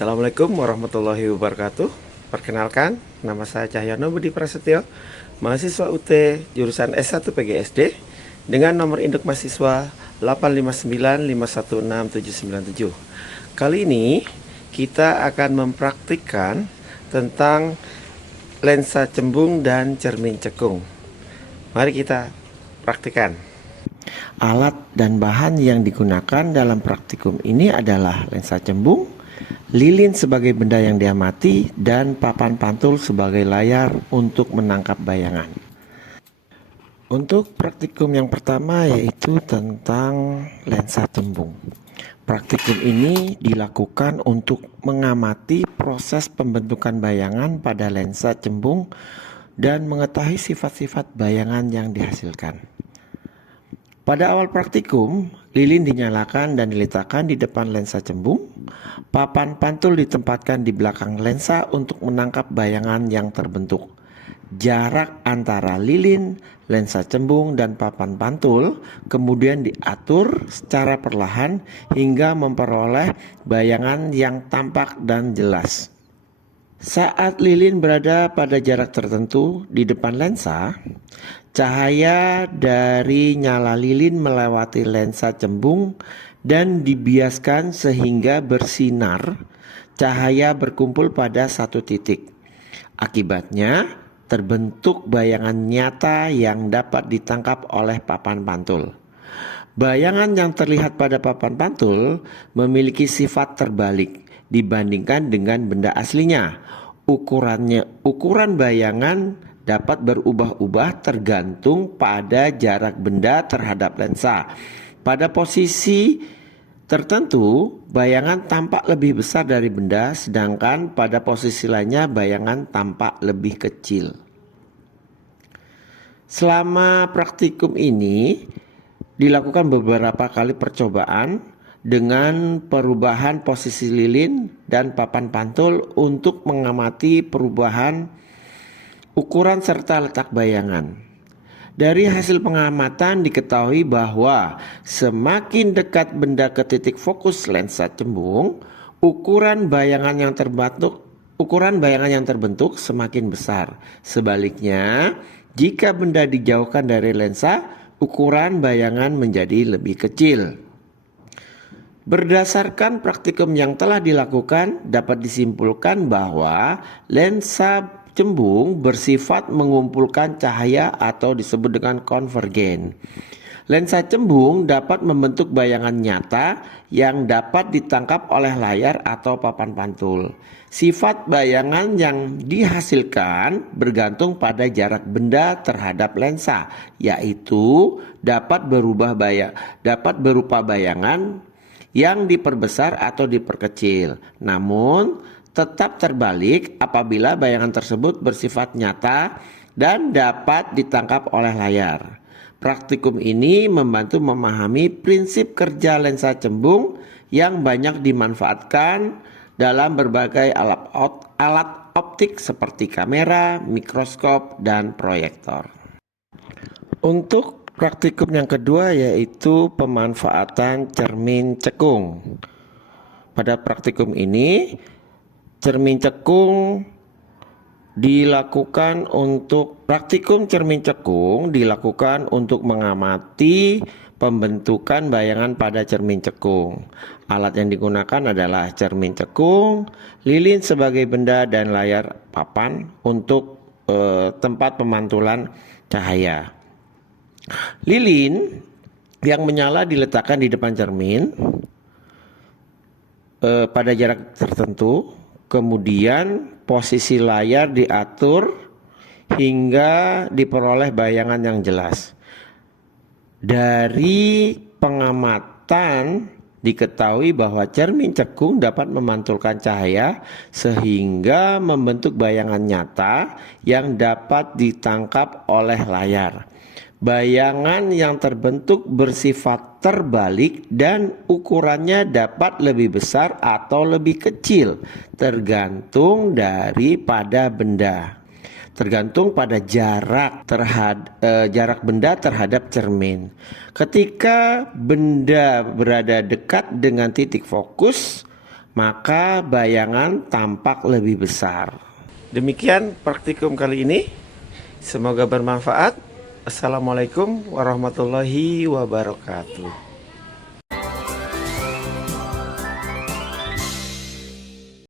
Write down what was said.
Assalamualaikum warahmatullahi wabarakatuh. Perkenalkan, nama saya Cahyono Budi Prasetyo, mahasiswa UT jurusan S1 PGSD dengan nomor induk mahasiswa 859516797. Kali ini kita akan mempraktikkan tentang lensa cembung dan cermin cekung. Mari kita praktikan. Alat dan bahan yang digunakan dalam praktikum ini adalah lensa cembung, lilin sebagai benda yang diamati, dan papan pantul sebagai layar untuk menangkap bayangan. Untuk praktikum yang pertama yaitu tentang lensa cembung. Praktikum ini dilakukan untuk mengamati proses pembentukan bayangan pada lensa cembung dan mengetahui sifat-sifat bayangan yang dihasilkan. Pada awal praktikum, lilin dinyalakan dan diletakkan di depan lensa cembung. Papan pantul ditempatkan di belakang lensa untuk menangkap bayangan yang terbentuk. Jarak antara lilin, lensa cembung, dan papan pantul kemudian diatur secara perlahan hingga memperoleh bayangan yang tampak dan jelas. Saat lilin berada pada jarak tertentu di depan lensa, cahaya dari nyala lilin melewati lensa cembung dan dibiaskan sehingga bersinar. Cahaya berkumpul pada satu titik. Akibatnya, terbentuk bayangan nyata yang dapat ditangkap oleh papan pantul. Bayangan yang terlihat pada papan pantul memiliki sifat terbalik dibandingkan dengan benda aslinya. Ukuran bayangan dapat berubah-ubah tergantung pada jarak benda terhadap lensa. Pada posisi tertentu, bayangan tampak lebih besar dari benda, sedangkan pada posisi lainnya bayangan tampak lebih kecil. Selama praktikum ini dilakukan beberapa kali percobaan dengan perubahan posisi lilin dan papan pantul untuk mengamati perubahan ukuran serta letak bayangan. Dari hasil pengamatan diketahui bahwa semakin dekat benda ke titik fokus lensa cembung, ukuran bayangan yang terbentuk semakin besar. Sebaliknya, jika benda dijauhkan dari lensa, ukuran bayangan menjadi lebih kecil. Berdasarkan praktikum yang telah dilakukan, dapat disimpulkan bahwa lensa cembung bersifat mengumpulkan cahaya atau disebut dengan konvergen. Lensa cembung dapat membentuk bayangan nyata yang dapat ditangkap oleh layar atau papan pantul. Sifat bayangan yang dihasilkan bergantung pada jarak benda terhadap lensa, yaitu dapat berupa bayangan yang diperbesar atau diperkecil. Namun tetap terbalik apabila bayangan tersebut bersifat nyata dan dapat ditangkap oleh layar. Praktikum ini membantu memahami prinsip kerja lensa cembung yang banyak dimanfaatkan dalam berbagai alat optik seperti kamera, mikroskop, dan proyektor. Untuk praktikum yang kedua yaitu pemanfaatan cermin cekung. Pada praktikum ini, cermin cekung dilakukan untuk mengamati pembentukan bayangan pada cermin cekung. Alat yang digunakan adalah cermin cekung, lilin sebagai benda, dan layar papan untuk tempat pemantulan cahaya. Lilin yang menyala diletakkan di depan cermin pada jarak tertentu. Kemudian posisi layar diatur hingga diperoleh bayangan yang jelas. Dari pengamatan diketahui bahwa cermin cekung dapat memantulkan cahaya sehingga membentuk bayangan nyata yang dapat ditangkap oleh layar. Bayangan yang terbentuk bersifat terbalik dan ukurannya dapat lebih besar atau lebih kecil tergantung pada jarak benda terhadap cermin. Ketika benda berada dekat dengan titik fokus, maka bayangan tampak lebih besar. Demikian praktikum kali ini. Semoga bermanfaat. Assalamualaikum warahmatullahi wabarakatuh.